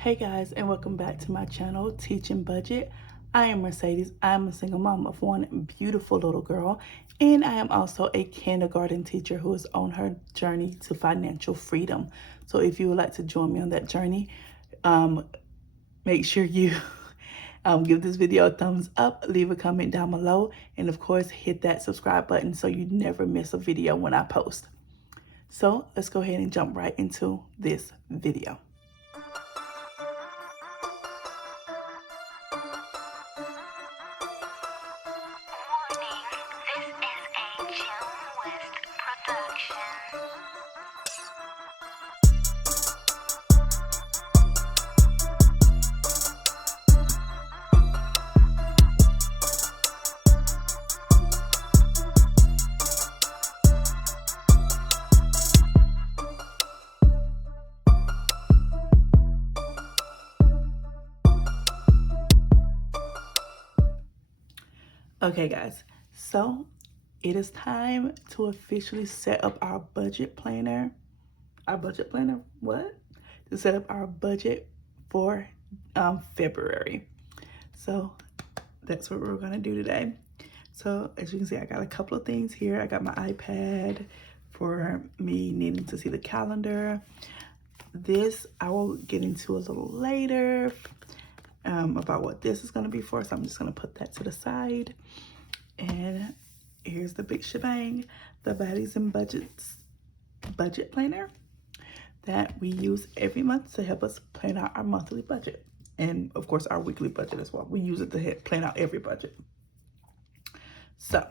Hey guys, and welcome back to my channel, Teaching Budget. I am Mercedes. I'm a single mom of one beautiful little girl, and I am also a kindergarten teacher who is on her journey to financial freedom. So if you would like to join me on that journey, make sure you give this video a thumbs up, leave a comment down below, and of course, hit that subscribe button so you never miss a video when I post. So let's go ahead and jump right into this video. Okay guys, so it is time to officially set up our budget planner. What? To set up our budget for February. So that's what we're gonna do today. So as you can see, I got a couple of things here. I got my iPad for me needing to see the calendar. This I will get into a little later. About what this is going to be for, so I'm just going to put that to the side. And here's the big shebang, the Baddies and Budgets budget planner that we use every month to help us plan out our monthly budget, and of course our weekly budget as well. We use it to plan out every budget. So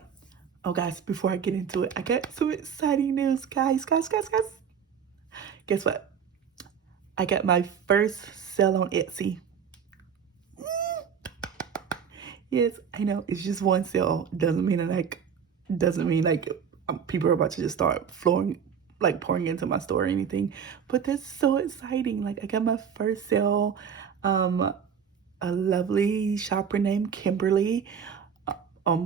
oh guys, before I get into it, I got some exciting news. Guys, guess what? I got my first sale on Etsy. Yes, I know it's just one sale. Doesn't mean like people are about to just start pouring into my store or anything. But that's so exciting. Like I got my first sale. A lovely shopper named Kimberly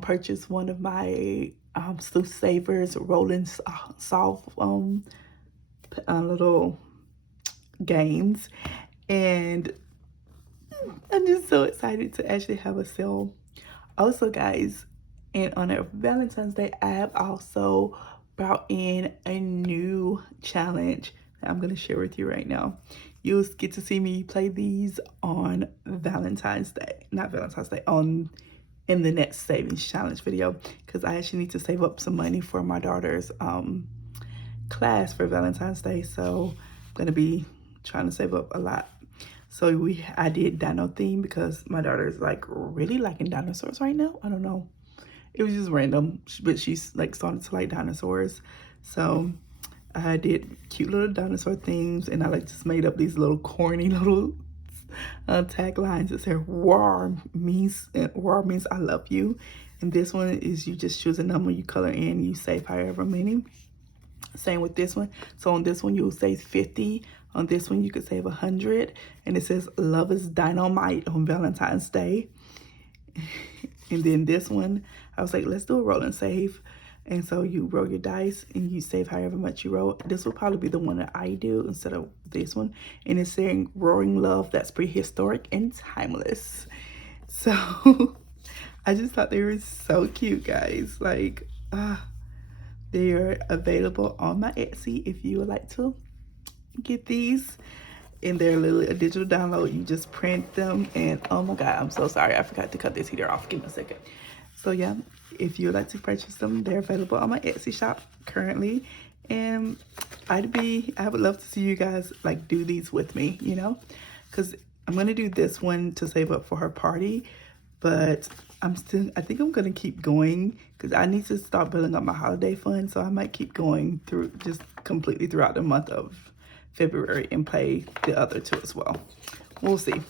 purchased one of my Sloop Savers Rolling Soft little games, and I'm just so excited to actually have a sale. Also, guys, in honor of Valentine's Day, I have also brought in a new challenge that I'm going to share with you right now. You'll get to see me play these on Valentine's Day. Not Valentine's Day, in the next savings challenge video, because I actually need to save up some money for my daughter's class for Valentine's Day. So I'm going to be trying to save up a lot. So I did dino theme because my daughter is like really liking dinosaurs right now. I don't know. It was just random, but she's like starting to like dinosaurs. So I did cute little dinosaur themes, and I like just made up these little corny little taglines that say "War means I love you," and this one is you just choose a number, you color in, you save however many. Same with this one. So on this one, you'll save 50. On this one, you could save 100. And it says, "Love is dynamite" on Valentine's Day. And then this one, I was like, let's do a roll and save. And so you roll your dice and you save however much you roll. This will probably be the one that I do instead of this one. And it's saying "Roaring Love that's prehistoric and timeless." So I just thought they were so cute, guys. Like, they are available on my Etsy if you would like to get these. In their little digital download, you just print them, and oh my god, I'm so sorry, I forgot to cut this heater off. Give me a second. So yeah, if you would like to purchase them, they're available on my Etsy shop currently, and I would love to see you guys like do these with me, you know, because I'm gonna do this one to save up for her party, but I think I'm gonna keep going because I need to start building up my holiday fund. So I might keep going through just completely throughout the month of February and play the other two as well. We'll see.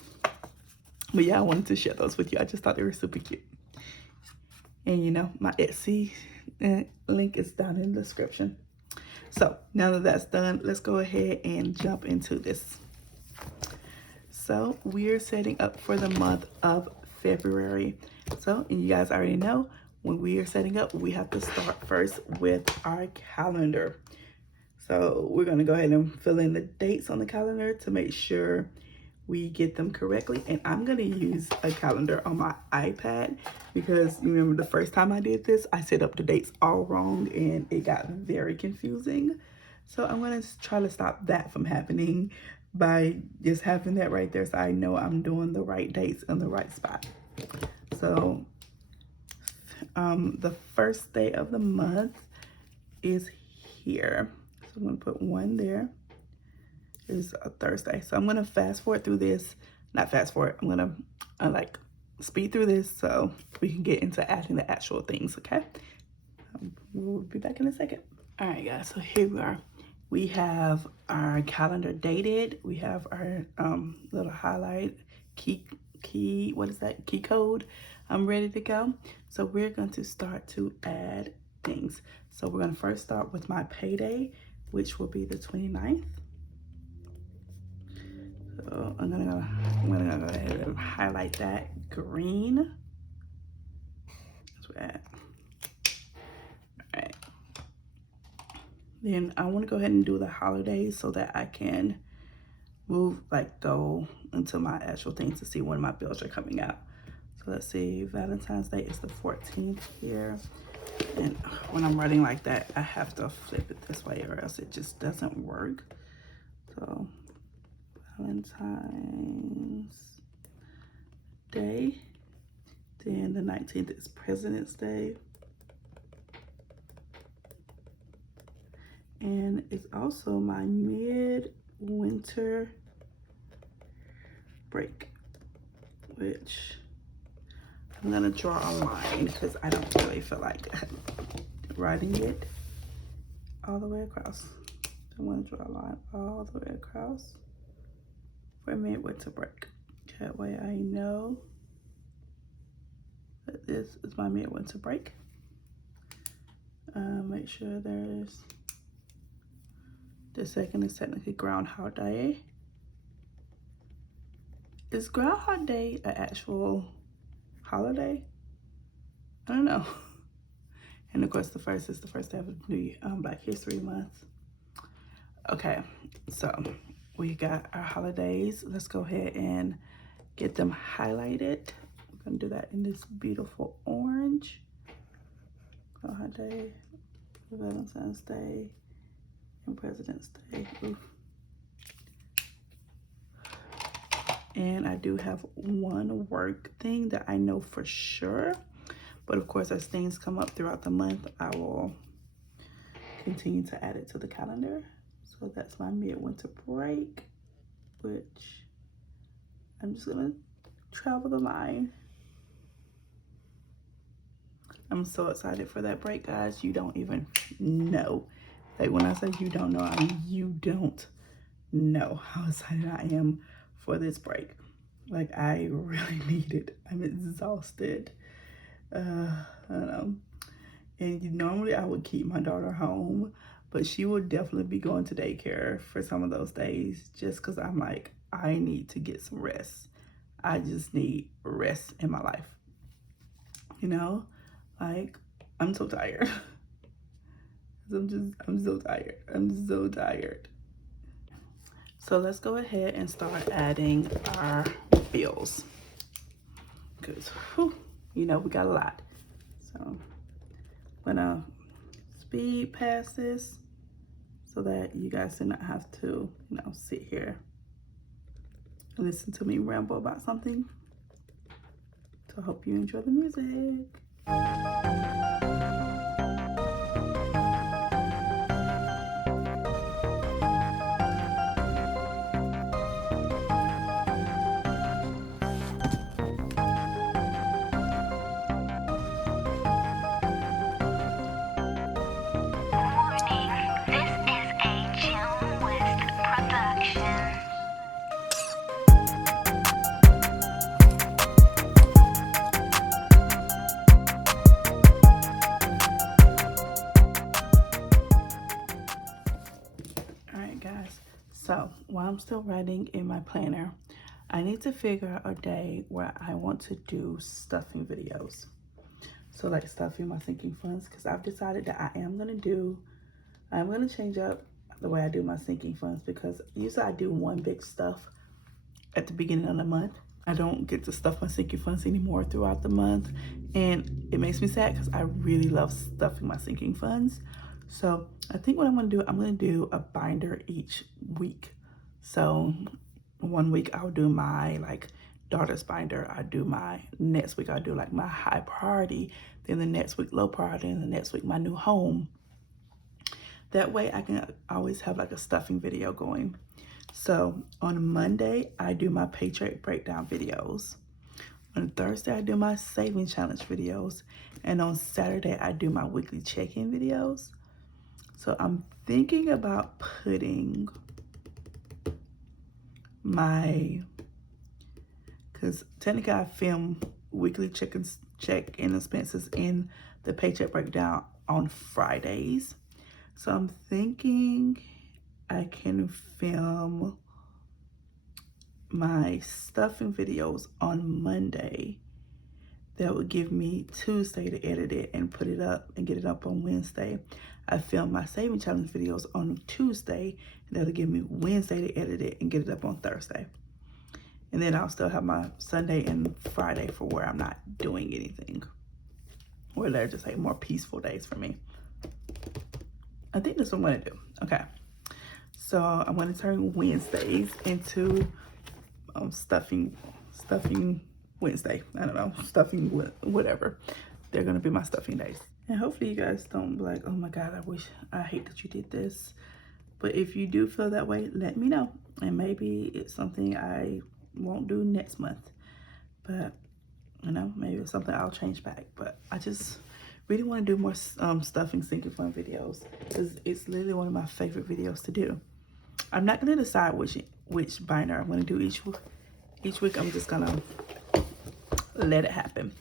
But yeah, I wanted to share those with you. I just thought they were super cute. And you know, my Etsy link is down in the description. So now that that's done, let's go ahead and jump into this. So we're setting up for the month of February. So, and you guys already know, when we are setting up, we have to start first with our calendar. So we're going to go ahead and fill in the dates on the calendar to make sure we get them correctly. And I'm gonna use a calendar on my iPad because you remember the first time I did this, I set up the dates all wrong and it got very confusing. So I'm gonna try to stop that from happening by just having that right there so I know I'm doing the right dates in the right spot. So the first day of the month is here. So I'm gonna put one there. It's a Thursday. So I'm gonna fast forward through this. Not fast forward, I'm gonna like speed through this so we can get into adding the actual things, okay? We'll be back in a second. All right, guys, so here we are. We have our calendar dated. We have our little highlight key, what is that? Key code. I'm ready to go. So we're going to start to add things. So we're gonna first start with my payday, which will be the 29th. So I'm gonna go ahead and highlight that green. That's what I add. All right. Then I want to go ahead and do the holidays so that I can go into my actual things to see when my bills are coming out. So let's see, Valentine's Day is the 14th here. And when I'm writing like that, I have to flip it this way or else it just doesn't work. So Valentine's Day. Then the 19th is President's Day. And it's also my mid-winter break, which I'm gonna draw a line because I don't really feel like writing it all the way across. I want to draw a line all the way across for mid-winter break. That way I know that this is my mid-winter break. Make sure there's the second is technically Groundhog Day. Is Groundhog Day an actual holiday? I don't know. And of course, the first is the first day of the Black History Month. Okay, so we got our holidays. Let's go ahead and get them highlighted. We're gonna do that in this beautiful orange. Groundhog Day, Valentine's Day, and President's Day. Oof. And I do have one work thing that I know for sure. But of course, as things come up throughout the month, I will continue to add it to the calendar. So that's my midwinter break, which I'm just gonna travel the line. I'm so excited for that break, guys. You don't even know. Like when I say you don't know, I mean you don't know how excited I am for this break. Like I really need it. I'm exhausted. I don't know. And normally I would keep my daughter home, but she would definitely be going to daycare for some of those days just because I'm like, I need to get some rest. I just need rest in my life. You know, like I'm so tired. I'm so tired. I'm so tired. So let's go ahead and start adding our bills. Because, you know, we got a lot. So I'm gonna speed past this so that you guys do not have to, you know, sit here and listen to me ramble about something. So I hope you enjoy the music. So while I'm still writing in my planner, I need to figure out a day where I want to do stuffing videos. So like stuffing my sinking funds, because I've decided that I'm gonna change up the way I do my sinking funds, because usually I do one big stuff at the beginning of the month. I don't get to stuff my sinking funds anymore throughout the month, and it makes me sad because I really love stuffing my sinking funds. So I think what I'm gonna do, I'm gonna do a binder each week. So one week I'll do my like daughter's binder. I do my next week I'll do like my high priority, then the next week low priority, and the next week my new home. That way I can always have like a stuffing video going. So on Monday, I do my paycheck breakdown videos. On Thursday, I do my saving challenge videos. And on Saturday, I do my weekly check-in videos. So I'm thinking about putting because technically I film weekly check-in expenses in the paycheck breakdown on Fridays. So I'm thinking I can film my stuffing videos on Monday. That would give me Tuesday to edit it and put it up and get it up on Wednesday. I film my saving challenge videos on Tuesday, and that'll give me Wednesday to edit it and get it up on Thursday. And then I'll still have my Sunday and Friday for where I'm not doing anything, where they're just like more peaceful days for me. I think that's what I'm gonna do. Okay, so I'm gonna turn Wednesdays into stuffing Wednesday. I don't know, stuffing whatever. They're gonna be my stuffing days. And hopefully you guys don't be like, oh my God, I hate that you did this. But if you do feel that way, let me know. And maybe it's something I won't do next month. But you know, maybe it's something I'll change back. But I just really want to do more stuffing sinking fun videos, because it's literally one of my favorite videos to do. I'm not gonna decide which binder I'm gonna do each week. I'm just gonna let it happen.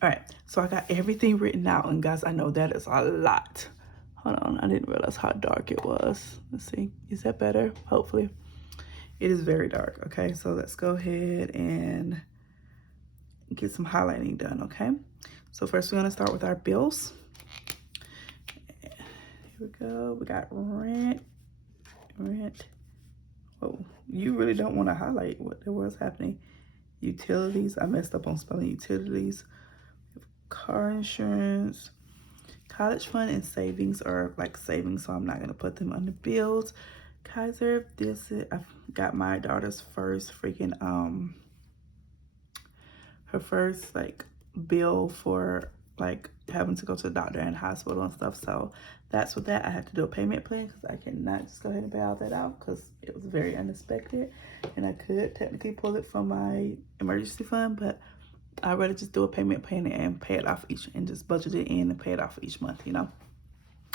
All right, so I got everything written out, and guys, I know that is a lot. Hold on, I didn't realize how dark it was. Let's see, is that better? Hopefully. It is very dark. Okay, so let's go ahead and get some highlighting done. Okay, so first we're gonna start with our bills. Here we go. We got rent. Oh, you really don't want to highlight what there was happening. Utilities, I messed up on spelling utilities. Car insurance, college fund, and savings are like savings, so I'm not gonna put them on the bills. Kaiser, I got my daughter's first freaking her first like bill for like having to go to the doctor and hospital and stuff. So that's what I had to do a payment plan, because I cannot just go ahead and pay all that out because it was very unexpected, and I could technically pull it from my emergency fund, but I'd rather just do a payment plan and pay it off and just budget it in and pay it off each month, you know,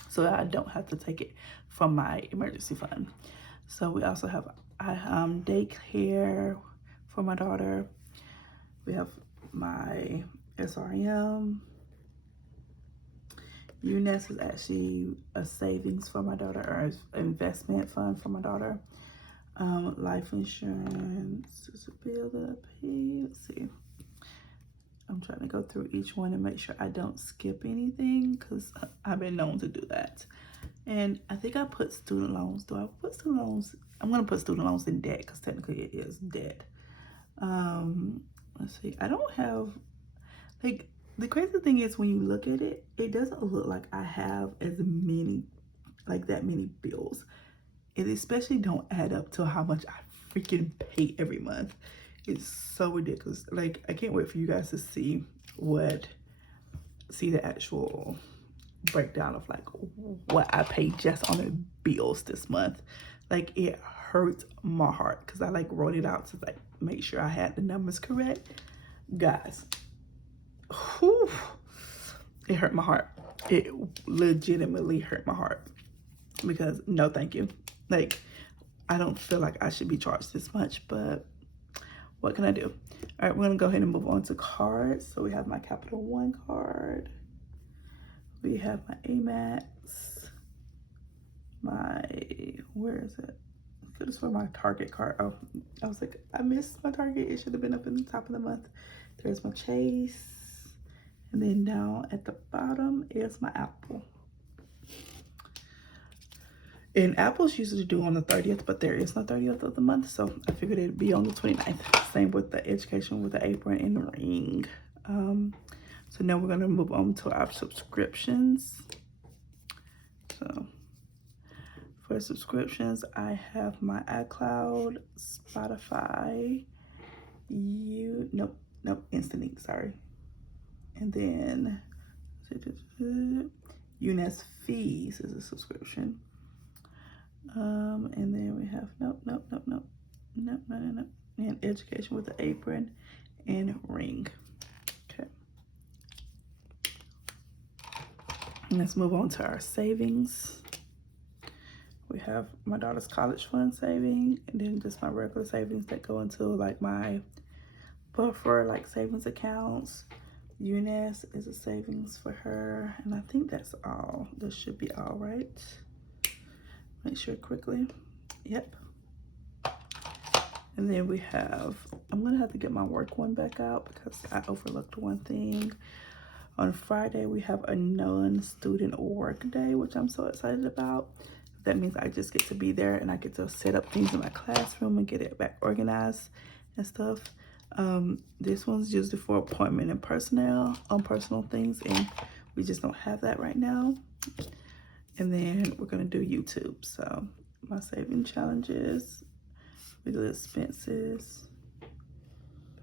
so that I don't have to take it from my emergency fund. So we also have daycare for my daughter. We have my SRM. UNES is actually a savings for my daughter, or investment fund for my daughter. Life insurance is a bill that I pay. Let's see. I'm trying to go through each one and make sure I don't skip anything, because I've been known to do that. And I think I put student loans. Do I put student loans? I'm going to put student loans in debt, because technically it is debt. Let's see. I don't have, like, the crazy thing is when you look at it, it doesn't look like I have as many, like that many bills. It especially don't add up to how much I freaking pay every month. It's so ridiculous. Like, I can't wait for you guys to see the actual breakdown of like what I pay just on the bills this month. Like, it hurts my heart because I like wrote it out to like make sure I had the numbers correct. Guys, whew, it hurt my heart. It legitimately hurt my heart, because no thank you. Like, I don't feel like I should be charged this much, but what can I do? All right, we're gonna go ahead and move on to cards. So we have my Capital One card. We have my Amex. Where is it? Could have sworn my Target card. Oh, I was like, I missed my Target. It should have been up in the top of the month. There's my Chase. And then down at the bottom is my Apple. And Apple's usually due on the 30th, but there is no 30th of the month, so I figured it'd be on the 29th. Same with the education with the apron and the ring. So now we're gonna move on to our subscriptions. So for subscriptions, I have my iCloud, Spotify, Instant Ink, sorry. And then UNES Fees is a subscription. And then we have and education with the apron and ring. Okay. And let's move on to our savings. We have my daughter's college fund saving, and then just my regular savings that go into like my buffer, like savings accounts. UNES is a savings for her, and I think that's all. This should be all right. Make sure quickly. Yep. And then we have, I'm gonna have to get my work one back out because I overlooked one thing. On Friday, we have a non-student work day, which I'm so excited about. That means I just get to be there and I get to set up things in my classroom and get it back organized and stuff. This one's usually for appointment and personnel on personal things, and we just don't have that right now. And then we're gonna do YouTube. So my saving challenges, regular expenses,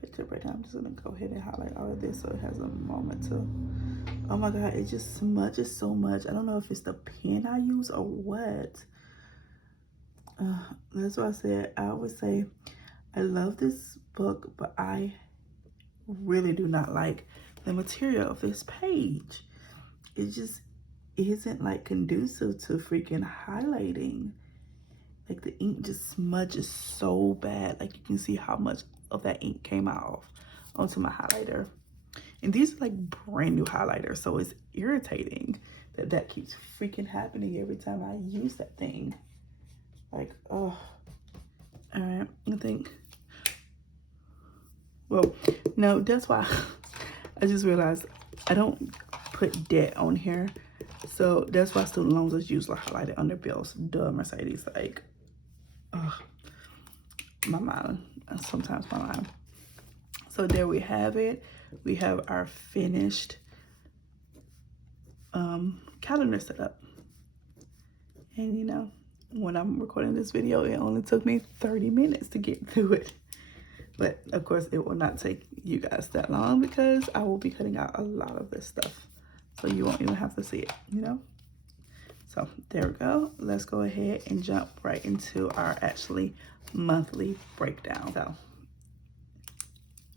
picture breakdown. I'm just gonna go ahead and highlight all of this so it has a moment to, oh my God, it just smudges so much. I don't know if it's the pen I use or what. That's why I said, I always say, I love this book, but I really do not like the material of this page. It just isn't like conducive to freaking highlighting. Like the ink just smudges so bad. Like you can see how much of that ink came off onto my highlighter. And these are like brand new highlighters, so it's irritating that that keeps freaking happening every time I use that thing. Like, oh. All right, I think, well, no, that's why I just realized I don't put debt on here. So that's why student loans is usually highlighted under bills. Duh, Mercedes, like, my mind, sometimes my mind. So there we have it. We have our finished calendar set up. And you know, when I'm recording this video, it only took me 30 minutes to get through it. But of course, it will not take you guys that long because I will be cutting out a lot of this stuff. So you won't even have to see it, you know? So there we go. Let's go ahead and jump right into our actually monthly breakdown. So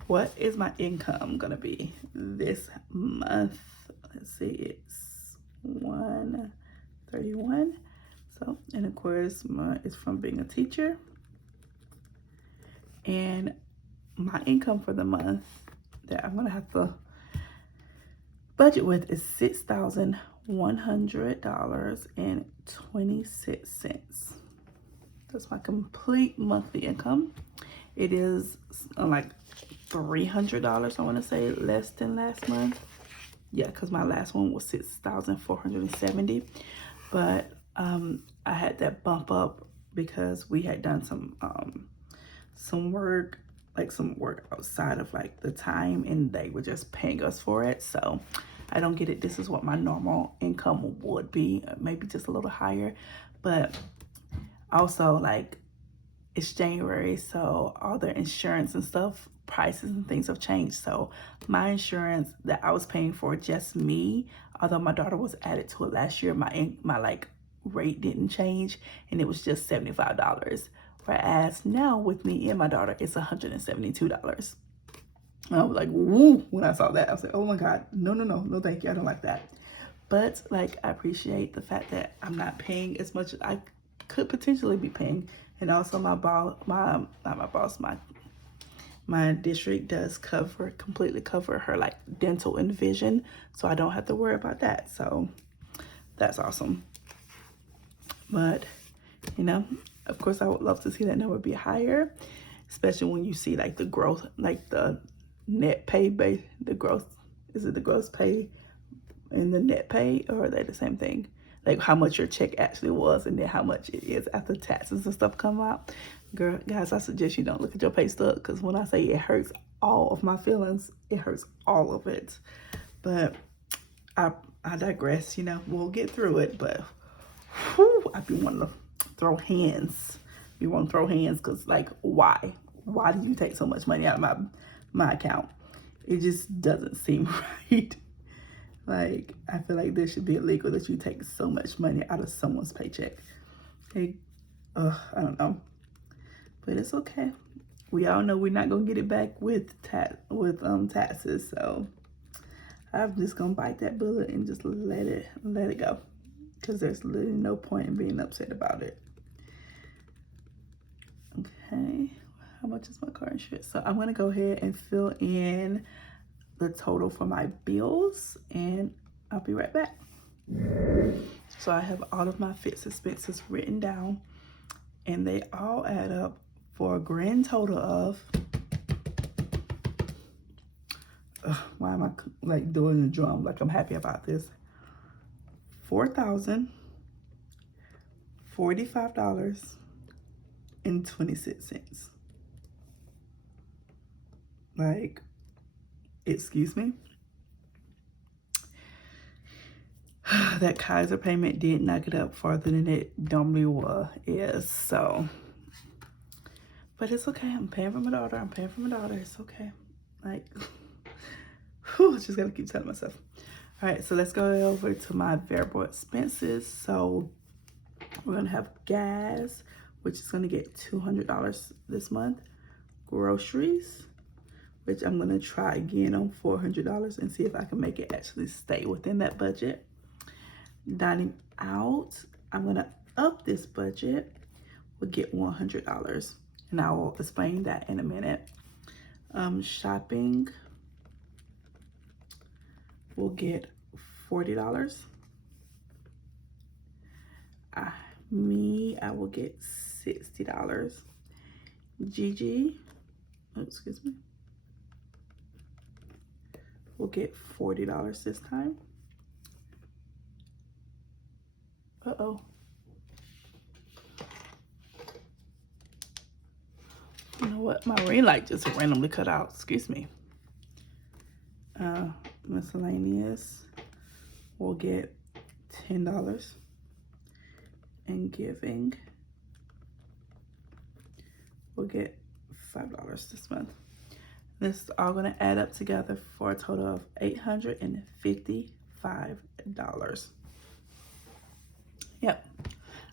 what is my income gonna be this month? Let's see, it's $131. So, and of course, it's from being a teacher. And my income for the month that I'm gonna have to budget with is $6,100.26. That's my complete monthly income. It is like $300, I want to say, less than last month. Yeah, because my last one was $6,470. But I had that bump up because we had done some work, like some work outside of like the time, and they were just paying us for it. So I don't get it. This is what my normal income would be, maybe just a little higher. But also, like, it's January, so all the insurance and stuff, prices and things have changed. So my insurance that I was paying for just me, although my daughter was added to it last year, my like rate didn't change, and it was just $75. Whereas now with me and my daughter, it's $172. And I was like, woo, when I saw that. I was like, oh my God, no, thank you. I don't like that. But like, I appreciate the fact that I'm not paying as much as I could potentially be paying. And also my district does completely cover her like dental and vision. So I don't have to worry about that. So that's awesome. But, you know, of course, I would love to see that number be higher, especially when you see like the growth, like the net pay base, the growth, is it the gross pay and the net pay, or are they the same thing? like how much your check actually was and then how much it is after taxes and stuff come out. Girl, guys, I suggest you don't look at your pay stub, because when I say it hurts all of my feelings, it hurts all of it. But I digress, you know, we'll get through it. But whew, I be wanting to throw hands. You want to throw hands because, like, why? Why do you take so much money out of my account? It just doesn't seem right. Like, I feel like this should be illegal that you take so much money out of someone's paycheck. Hey, I don't know. But it's okay. We all know we're not gonna get it back with taxes, so I'm just gonna bite that bullet and just let it go, because there's literally no point in being upset about it. Okay, how much is my car insurance? So I'm gonna go ahead and fill in the total for my bills, and I'll be right back. So I have all of my fixed expenses written down, and they all add up for a grand total of, why am I like doing the drum like I'm happy about this? $4,045.26. Like, excuse me? That Kaiser payment did knock it up farther than it normally is, so. But it's okay. I'm paying for my daughter. It's okay. Like, whew, just gotta keep telling myself. All right, so let's go over to my variable expenses. So we're gonna have gas, which is gonna get $200 this month. Groceries, which I'm gonna try again on $400 and see if I can make it actually stay within that budget. Dining out, I'm gonna up this budget. We'll get $100, and I will explain that in a minute. Shopping, we'll get $40. I will get $60. Gigi, excuse me, we'll get $40 this time. Uh-oh. You know what? My ring light just randomly cut out. Excuse me. Miscellaneous, we'll get $10. And giving, we'll get $5 this month. This is all gonna add up together for a total of $855. Yep.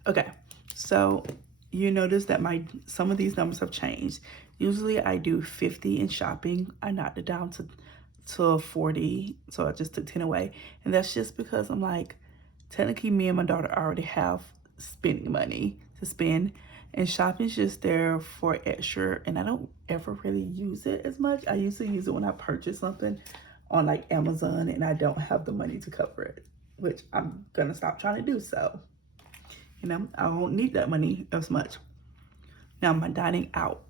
Okay, so you notice that some of these numbers have changed. Usually I do 50 in shopping. I knocked it down to 40, so I just took 10 away. And that's just because I'm like, technically me and my daughter already have spending money to spend, and shopping's just there for extra, and I don't ever really use it as much. I usually use it when I purchase something on like Amazon and I don't have the money to cover it, which I'm gonna stop trying to do. So, you know, I don't need that money as much. Now my dining out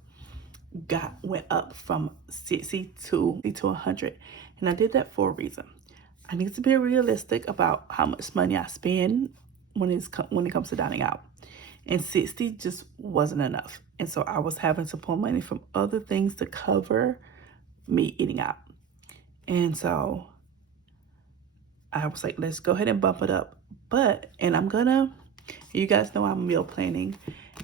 went up from 60 to 100, and I did that for a reason. I need to be realistic about how much money I spend when it comes to dining out, and 60 just wasn't enough, and so I was having to pull money from other things to cover me eating out. And so I was like, let's go ahead and bump it up. You guys know I'm meal planning,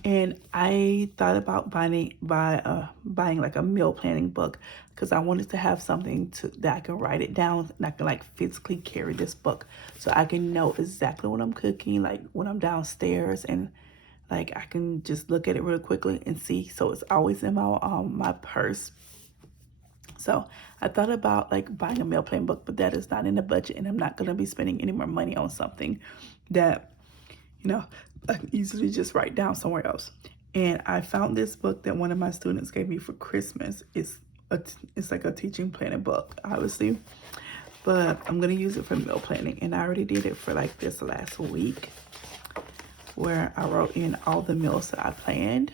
and I thought about buying like a meal planning book, because I wanted to have something that I can write it down, and I can like physically carry this book so I can know exactly what I'm cooking, like when I'm downstairs, and like I can just look at it real quickly and see. So it's always in my purse. So I thought about like buying a meal plan book, but that is not in the budget, and I'm not gonna be spending any more money on something that, you know, I can easily just write down somewhere else. And I found this book that one of my students gave me for Christmas. It's like a teaching planning book, obviously, but I'm gonna use it for meal planning. And I already did it for like this last week, where I wrote in all the meals that I planned.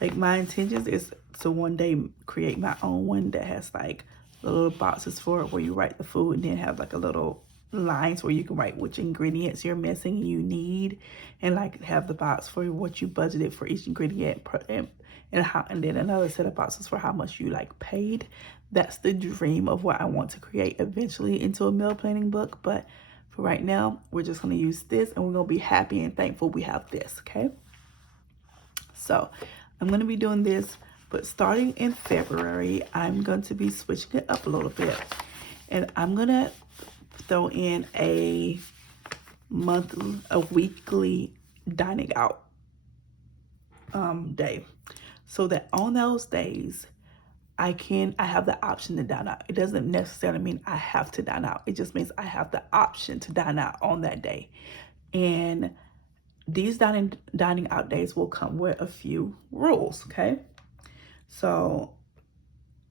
Like my intentions is to one day create my own one that has like the little boxes for it where you write the food, and then have like a little lines where you can write which ingredients you're missing and you need, and like have the box for what you budgeted for each ingredient and then another set of boxes for how much you like paid. That's the dream of what I want to create eventually into a meal planning book. But for right now, we're just going to use this, and we're going to be happy and thankful we have this. Okay. So I'm going to be doing this, but starting in February, I'm going to be switching it up a little bit, and I'm going to throw in a weekly dining out day, so that on those days I have the option to dine out. It doesn't necessarily mean I have to dine out. It just means I have the option to dine out on that day. And these dining out days will come with a few rules, okay? So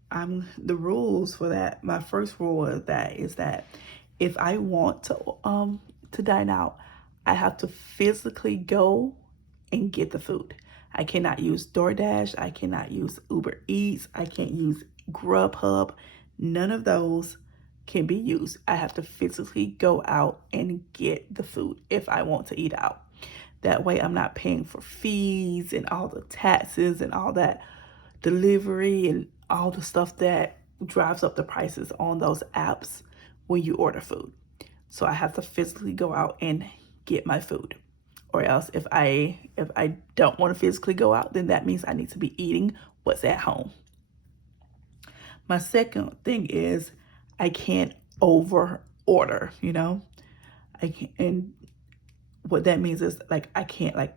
the rules for that, my first rule is that if I want to dine out, I have to physically go and get the food. I cannot use DoorDash, I cannot use Uber Eats, I can't use Grubhub. None of those can be used. I have to physically go out and get the food if I want to eat out. That way I'm not paying for fees and all the taxes and all that delivery and all the stuff that drives up the prices on those apps when you order food. So I have to physically go out and get my food. Or else if I don't want to physically go out, then that means I need to be eating what's at home. My second thing is I can't over order, I can't, and what that means is like I can't like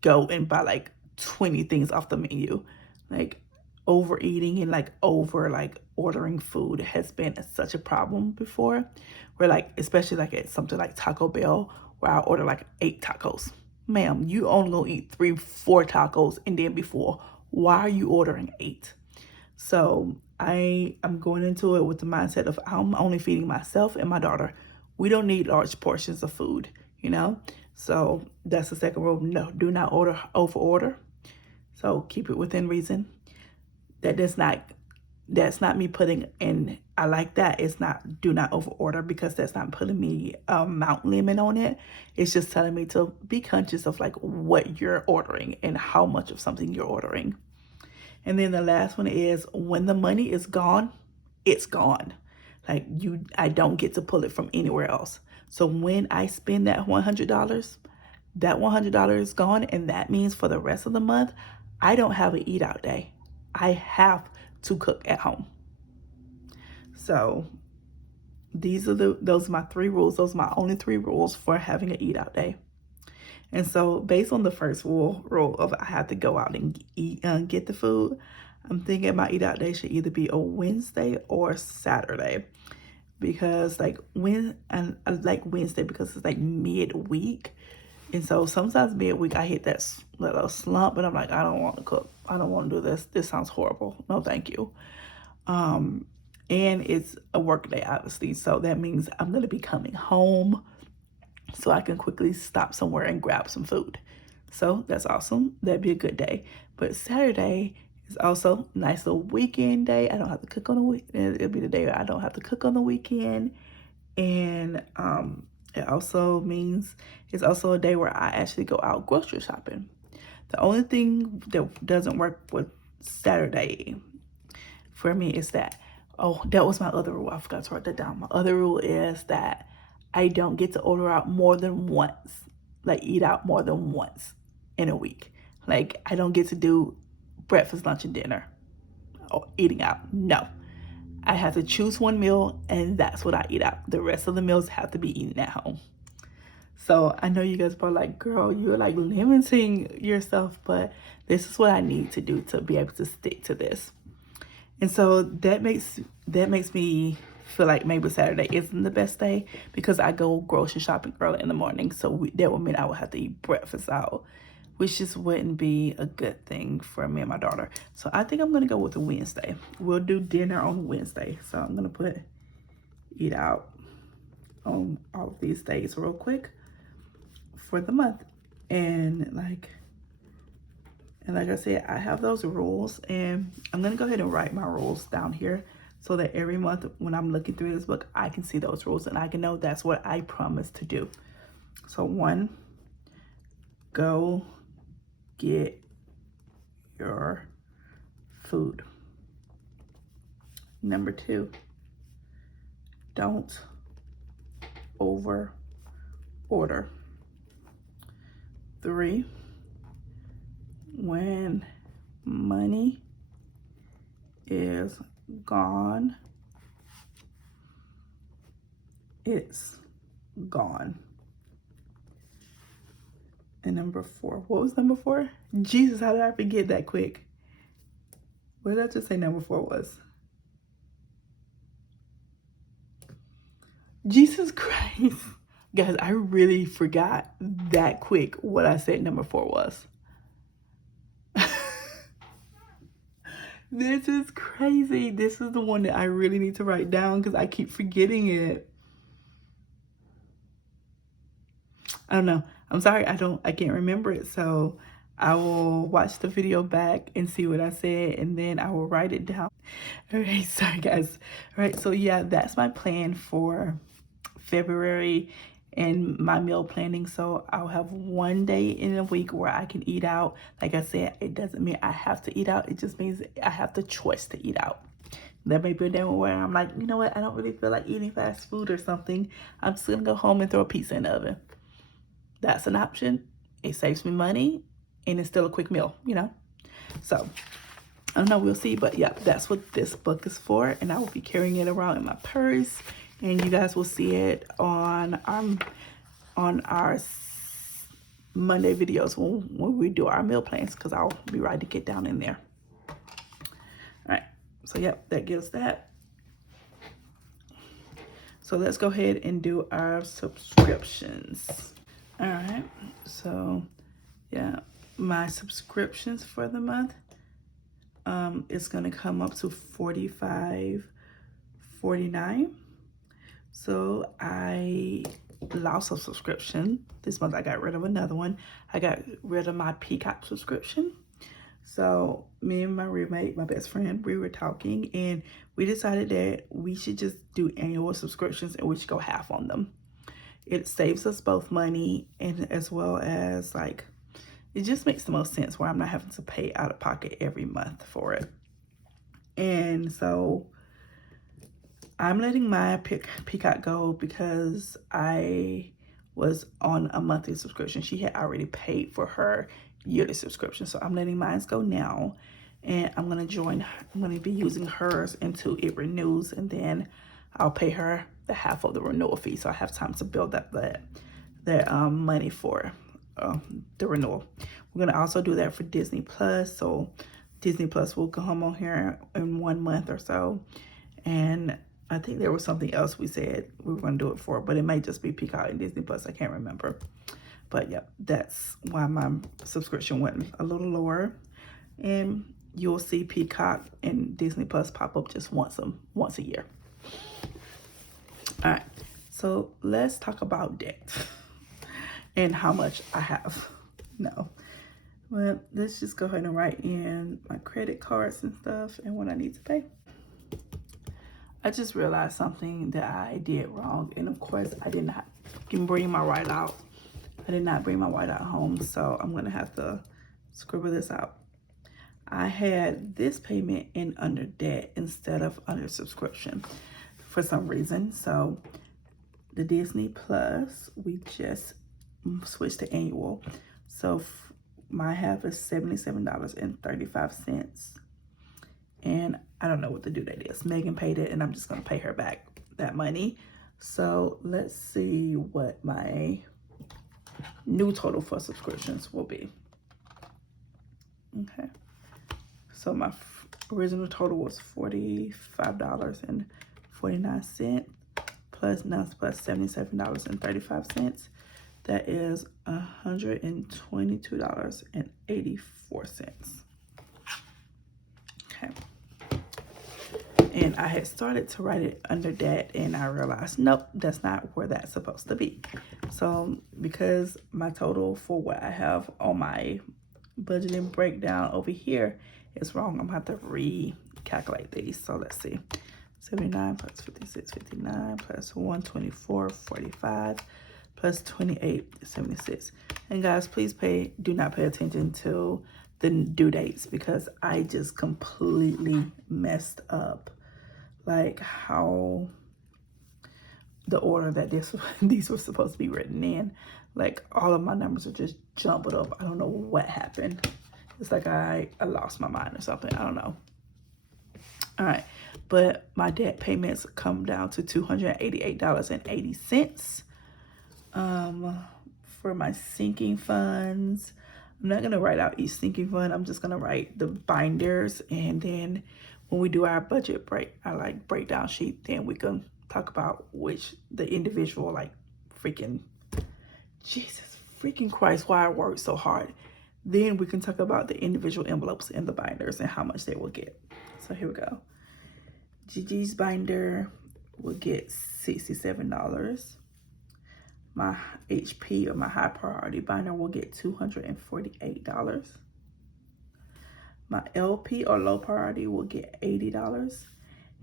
go and buy like 20 things off the menu. Like overeating and like ordering food has been such a problem before, where like especially like at something like Taco Bell, where I order like 8 tacos. Ma'am, you only gonna eat 3-4 tacos and then before. Why are you ordering 8? So I'm going into it with the mindset of I'm only feeding myself and my daughter. We don't need large portions of food, So that's the second rule. No, do not over order. So keep it within reason. That's not me putting in, I like that. It's not, do not over order, because that's not putting me a amount limit on it. It's just telling me to be conscious of like what you're ordering and how much of something you're ordering. And then the last one is when the money is gone, it's gone. Like I don't get to pull it from anywhere else. So when I spend that $100, that $100 is gone. And that means for the rest of the month, I don't have an eat out day. I have to cook at home. So those are my 3 rules. Those are my only 3 rules for having an eat out day. And so based on the first rule of I have to go out and eat get the food, I'm thinking my eat out day should either be a Wednesday or Saturday, because like I like Wednesday because it's like midweek. And so sometimes midweek I hit that little slump, but I'm like, I don't want to cook. I don't want to do this. This sounds horrible. No, thank you. And it's a work day, obviously. So that means I'm going to be coming home so I can quickly stop somewhere and grab some food. So that's awesome. That'd be a good day. But Saturday is also a nice little weekend day. I don't have to cook on the weekend. It'll be the day I don't have to cook on the weekend. And it also means it's also a day where I actually go out grocery shopping. The only thing that doesn't work with Saturday for me is that was my other rule. I forgot to write that down. My other rule is that I don't get to order out more than once, like eat out more than once in a week. Like I don't get to do breakfast, lunch, and dinner or eating out. No, I have to choose one meal and that's what I eat out. The rest of the meals have to be eaten at home. So I know you guys are like, girl, you're like limiting yourself, but this is what I need to do to be able to stick to this. And so that makes me feel like maybe Saturday isn't the best day, because I go grocery shopping early in the morning. So that would mean I would have to eat breakfast out, which just wouldn't be a good thing for me and my daughter. So I think I'm going to go with a Wednesday. We'll do dinner on Wednesday. So I'm going to put eat out on all of these days real quick for the month. And like I said, I have those rules, and I'm going to go ahead and write my rules down here so that every month when I'm looking through this book, I can see those rules and I can know that's what I promised to do. So 1, go get your food. Number 2, don't over order. 3, when money is gone, it's gone. And number 4, what was number 4? Jesus, how did I forget that quick? What did I just say number 4 was? Jesus Christ. Guys, I really forgot that quick what I said number 4 was. This is crazy. This is the one that I really need to write down because I keep forgetting it. I don't know. I'm sorry, I can't remember it. So I will watch the video back and see what I said, and then I will write it down. All right, sorry guys. All right, so yeah, that's my plan for February and my meal planning. So I'll have one day in a week where I can eat out. Like I said, it doesn't mean I have to eat out. It just means I have the choice to eat out. There may be a day where I'm like, you know what, I don't really feel like eating fast food or something. I'm just gonna go home and throw a pizza in the oven. That's an option. It saves me money and it's still a quick meal, you know? So I don't know, we'll see. But yeah, that's what this book is for. And I will be carrying it around in my purse. And you guys will see it on our Monday videos when we do our meal plans, because I'll be ready to get down in there. All right, so yep, that gives that. So let's go ahead and do our subscriptions. All right, so yeah, my subscriptions for the month is gonna come up to $45.49. So I lost a subscription. This month I got rid of another one. I got rid of my Peacock subscription. So me and my roommate, my best friend, we were talking and we decided that we should just do annual subscriptions and we should go half on them. It saves us both money, and as well as like, it just makes the most sense where I'm not having to pay out of pocket every month for it. And so I'm letting my Peacock go because I was on a monthly subscription. She had already paid for her yearly subscription. So I'm letting mine go now. And I'm going to be using hers until it renews. And then I'll pay her the half of the renewal fee. So I have time to build up that money for the renewal. We're going to also do that for Disney Plus. So Disney Plus will come on here in 1 month or so. And I think there was something else we said we were going to do it for, but it may just be Peacock and Disney Plus. I can't remember. But yeah, that's why my subscription went a little lower. And you'll see Peacock and Disney Plus pop up just once a year. All right, so let's talk about debt and how much I have. No, well, let's just go ahead and write in my credit cards and stuff and what I need to pay. I just realized something that I did wrong. And of course, I did not bring my whiteout. I did not bring my whiteout home. So I'm going to have to scribble this out. I had this payment in under debt instead of under subscription for some reason. So the Disney Plus, we just switched to annual. So my half is $77.35. And I don't know what the due date is. Megan paid it and I'm just going to pay her back that money. So let's see what my new total for subscriptions will be. Okay. So my original total was $45.49 plus $77.35. That is $122.84. Okay. And I had started to write it under debt and I realized, nope, that's not where that's supposed to be. So because my total for what I have on my budgeting breakdown over here is wrong, I'm gonna have to recalculate these. So let's see. 79 plus 56, 59 plus 124, 45 plus 28, 76. And guys, please do not pay attention to the due dates because I just completely messed up like how the order that these were supposed to be written in. Like all of my numbers are just jumbled up. I don't know what happened. It's like I lost my mind or something. I don't know. All right, but my debt payments come down to $288.80. For my sinking funds, I'm not gonna write out each sinking fund. I'm just gonna write the binders, and then when we do our budget breakdown sheet, then we can talk about which the individual, like freaking Jesus freaking Christ, why I work so hard. Then we can talk about the individual envelopes and the binders and how much they will get. So here we go. Gigi's binder will get $67. My HP or my high priority binder will get $248. My LP or low priority will get $80.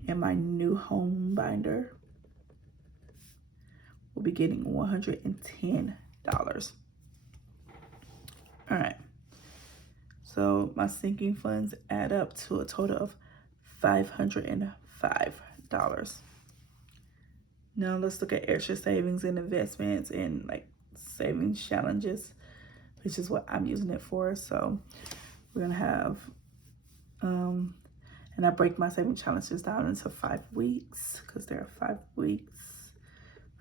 And my new home binder will be getting $110. All right. So my sinking funds add up to a total of $505. Now let's look at extra savings and investments and like savings challenges, which is what I'm using it for. So we're gonna have, and I break my saving challenges down into 5 weeks because there are 5 weeks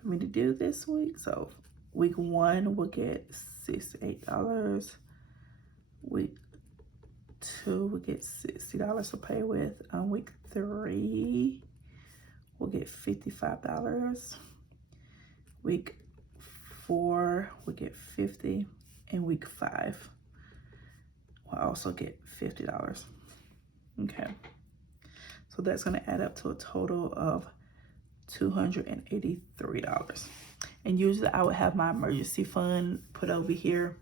for me to do this week. So week 1 will get $68. Week 2 will get $60 to play with. Week 3 we'll get $55. Week 4 we'll get $50, and week 5 we'll also get $50. Okay, so that's going to add up to a total of $283. And usually I would have my emergency fund put over here,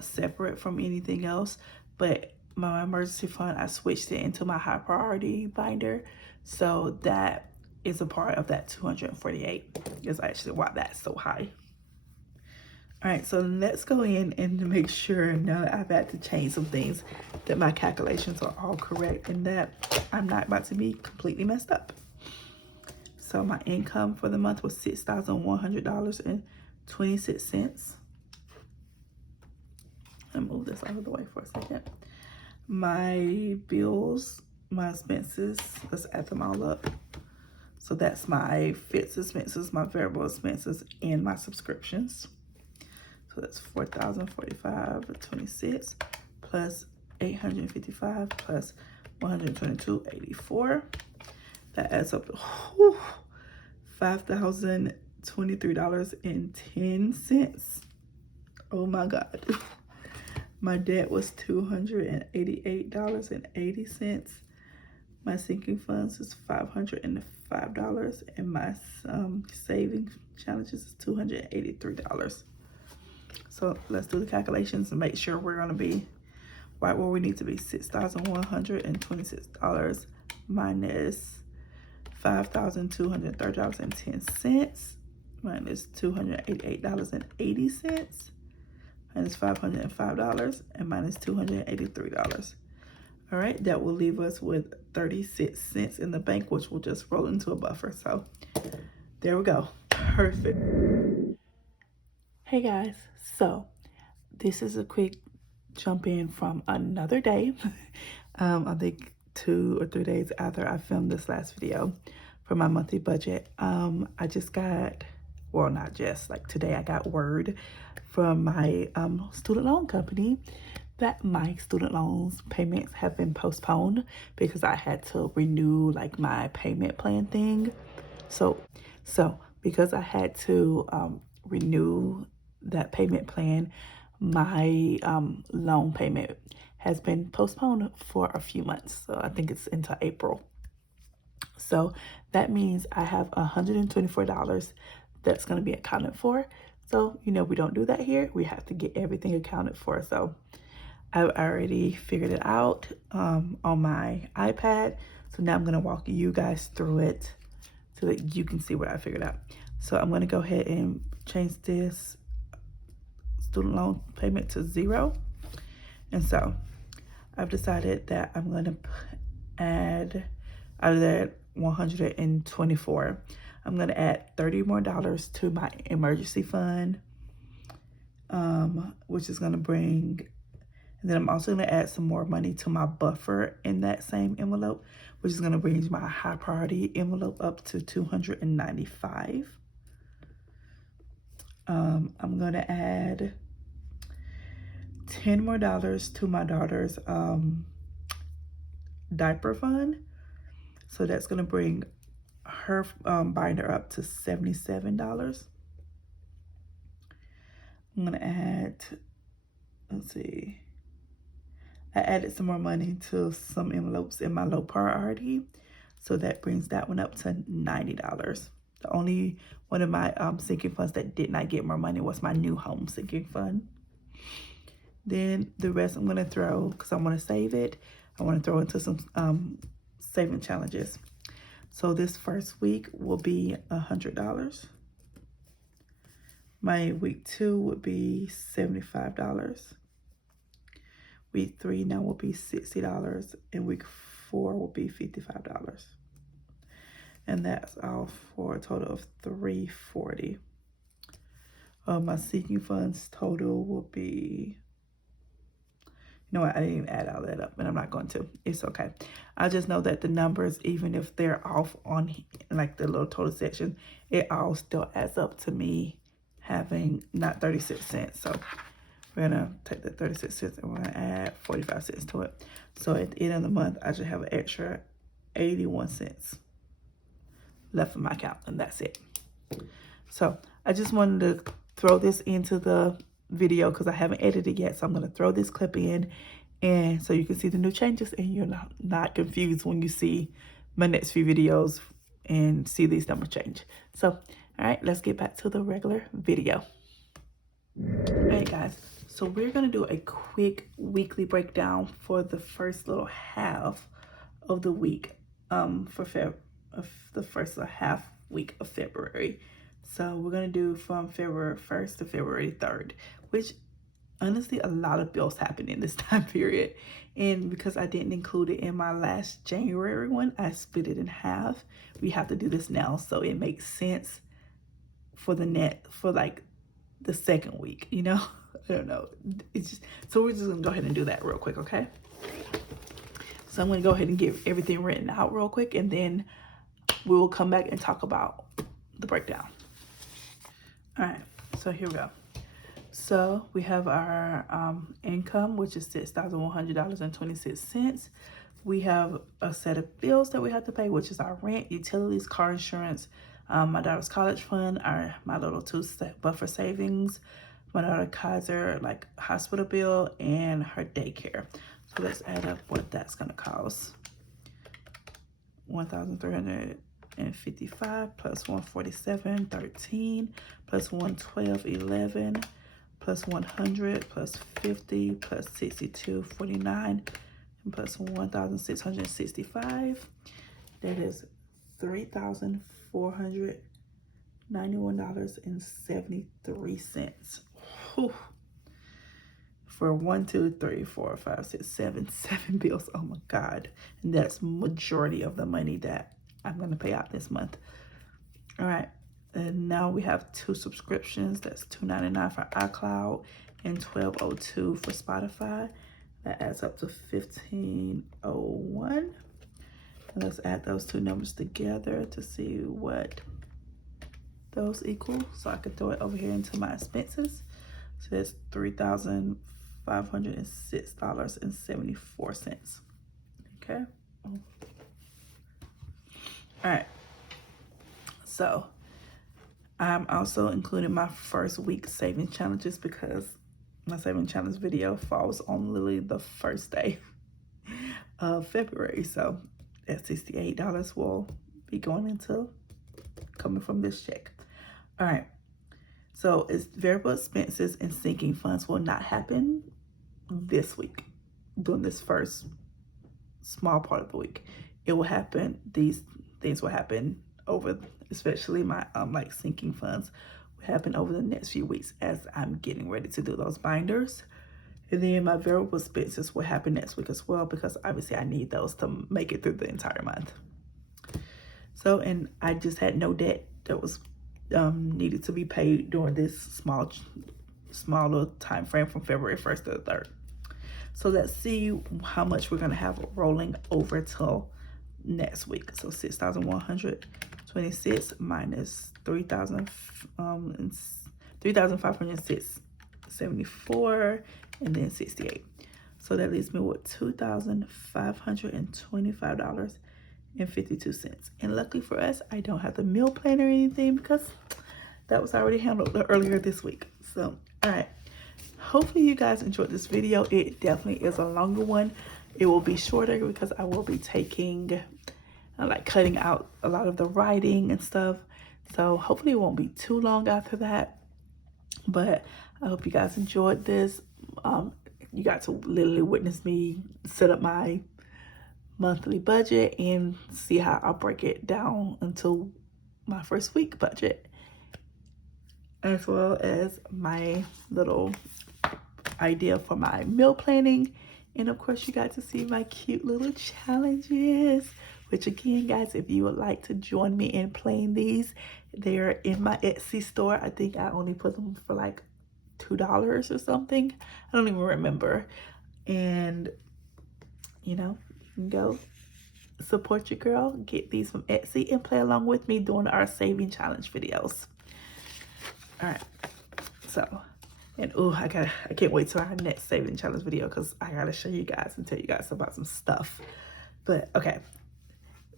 separate from anything else, but my emergency fund, I switched it into my high priority binder, so that is a part of that 248. Is actually why that's so high. All right, so let's go in and make sure now that I've had to change some things that my calculations are all correct and that I'm not about to be completely messed up. So my income for the month was $6,100.26. Let me move this out of the way for a second. My bills, my expenses, let's add them all up. So that's my fixed expenses, my variable expenses, and my subscriptions. So that's $4,045.26 plus $855 plus $122.84. That adds up to $5,023.10. Oh my God. My debt was $288.80. My sinking funds is $505, and my saving challenges is $283. So let's do the calculations and make sure we're gonna be right where we need to be. $6,126 minus $5,230.10 minus $288.80 minus $505 and minus $283. All right, that will leave us with 36 cents in the bank, which will just roll into a buffer. So there we go. Perfect. Hey guys, so this is a quick jump in from another day. I think 2 or 3 days after I filmed this last video for my monthly budget. I just got, well, not just, like today I got word from my student loan company that my student loans payments have been postponed because I had to renew like my payment plan thing. So because I had to renew that payment plan, my loan payment has been postponed for a few months. So I think it's into April. So that means I have $124 that's going to be accounted for. So, you know, we don't do that here. We have to get everything accounted for. So I've already figured it out on my iPad. So now I'm going to walk you guys through it so that you can see what I figured out. So I'm going to go ahead and change this student loan payment to 0. And so I've decided that I'm going to add, out of that 124, I'm going to add $30 more to my emergency fund, which is going to bring, and then I'm also going to add some more money to my buffer in that same envelope, which is going to bring my high priority envelope up to $295. I'm going to add $10 more to my daughter's diaper fund. So that's going to bring her binder up to $77. I'm going to add, let's see, I added some more money to some envelopes in my low priority. So that brings that one up to $90. The only one of my sinking funds that did not get more money was my new home sinking fund. Then the rest I'm going to throw, because I want to save it, I want to throw into some saving challenges. So this first week will be $100. My week 2 would be $75. Week 3 now will be $60, and week 4 will be $55. And that's all for a total of $340. My sinking funds total will be, you know what, I didn't even add all that up, and I'm not going to. It's okay. I just know that the numbers, even if they're off on like the little total section, it all still adds up to me having not 36 cents. So we're going to take the 36 cents and we're going to add 45 cents to it. So at the end of the month, I should have an extra 81 cents left in my account, and that's it. So I just wanted to throw this into the video because I haven't edited yet. So I'm going to throw this clip in, and so you can see the new changes and you're not confused when you see my next few videos and see these numbers change. So, all right, let's get back to the regular video. All right, guys. So we're going to do a quick weekly breakdown for the first little half of the week, for the first half week of February. So we're going to do from February 1st to February 3rd, which honestly, a lot of bills happen in this time period. And because I didn't include it in my last January one, I split it in half. We have to do this now, so it makes sense for like the second week, you know? I don't know. It's just, so we're just gonna go ahead and do that real quick, okay? So I'm gonna go ahead and get everything written out real quick, and then we will come back and talk about the breakdown. All right, so here we go. So we have our income, which is $6,100.26. We have a set of bills that we have to pay, which is our rent, utilities, car insurance, my daughter's college fund, my little 2 buffer savings, my daughter Kaiser hospital bill, and her daycare. So let's add up what that's gonna cost. 1,355 plus 147, 13, plus 112, 11, plus 100, plus 50, plus 62, 49, and plus 1,665. That is $3,491.73. For 1, 2, 3, 4, 5, 6, 7 bills. Oh my God. And that's majority of the money that I'm going to pay out this month. All right. And now we have 2 subscriptions. That's $2.99 for iCloud and $12.02 for Spotify. That adds up to $15.01. And let's add those 2 numbers together to see what those equal. So I could throw it over here into my expenses. So that's $3,506.74. Okay. All right. So I'm also including my first week saving challenges because my saving challenge video falls on literally the first day of February. So that $68 will be coming from this check. All right. So it's variable expenses and sinking funds will not happen this week during this first small part of the week. it will happen. These things will happen over, especially my like sinking funds will happen over the next few weeks as I'm getting ready to do those binders. And then my variable expenses will happen next week as well, because obviously I need those to make it through the entire month. So, and I just had no debt that was needed to be paid during this smaller time frame from February 1st to the 3rd. So let's see how much we're gonna have rolling over till next week. So 6,126 minus 3,506.74, and then 68. So that leaves me with $2,525.52. And luckily for us, I don't have to meal plan or anything, because that was already handled earlier this week. So, all right. Hopefully you guys enjoyed this video. It definitely is a longer one. It will be shorter because I will be taking, like cutting out a lot of the writing and stuff. So hopefully it won't be too long after that. But I hope you guys enjoyed this. You got to literally witness me set up my monthly budget and see how I'll break it down until my first week budget, as well as my little idea for my meal planning. And of course, you got to see my cute little challenges, which again, guys, if you would like to join me in playing these, they're in my Etsy store. I think I only put them for like $2 or something. I don't even remember. And you know, go support your girl, get these from Etsy, and play along with me during our saving challenge videos. All right, so, and I can't wait till our next saving challenge video, because I gotta show you guys and tell you guys about some stuff. But okay,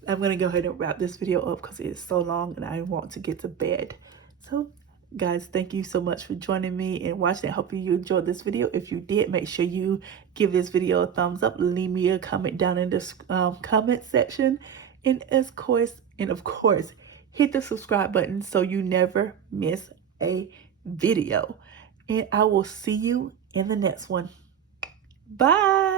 I'm gonna go ahead and wrap this video up because it is so long and I want to get to bed. So guys, thank you so much for joining me and watching. I hope you enjoyed this video. If you did, make sure you give this video a thumbs up, leave me a comment down in the comment section, and of course hit the subscribe button so you never miss a video. And I will see you in the next one. Bye.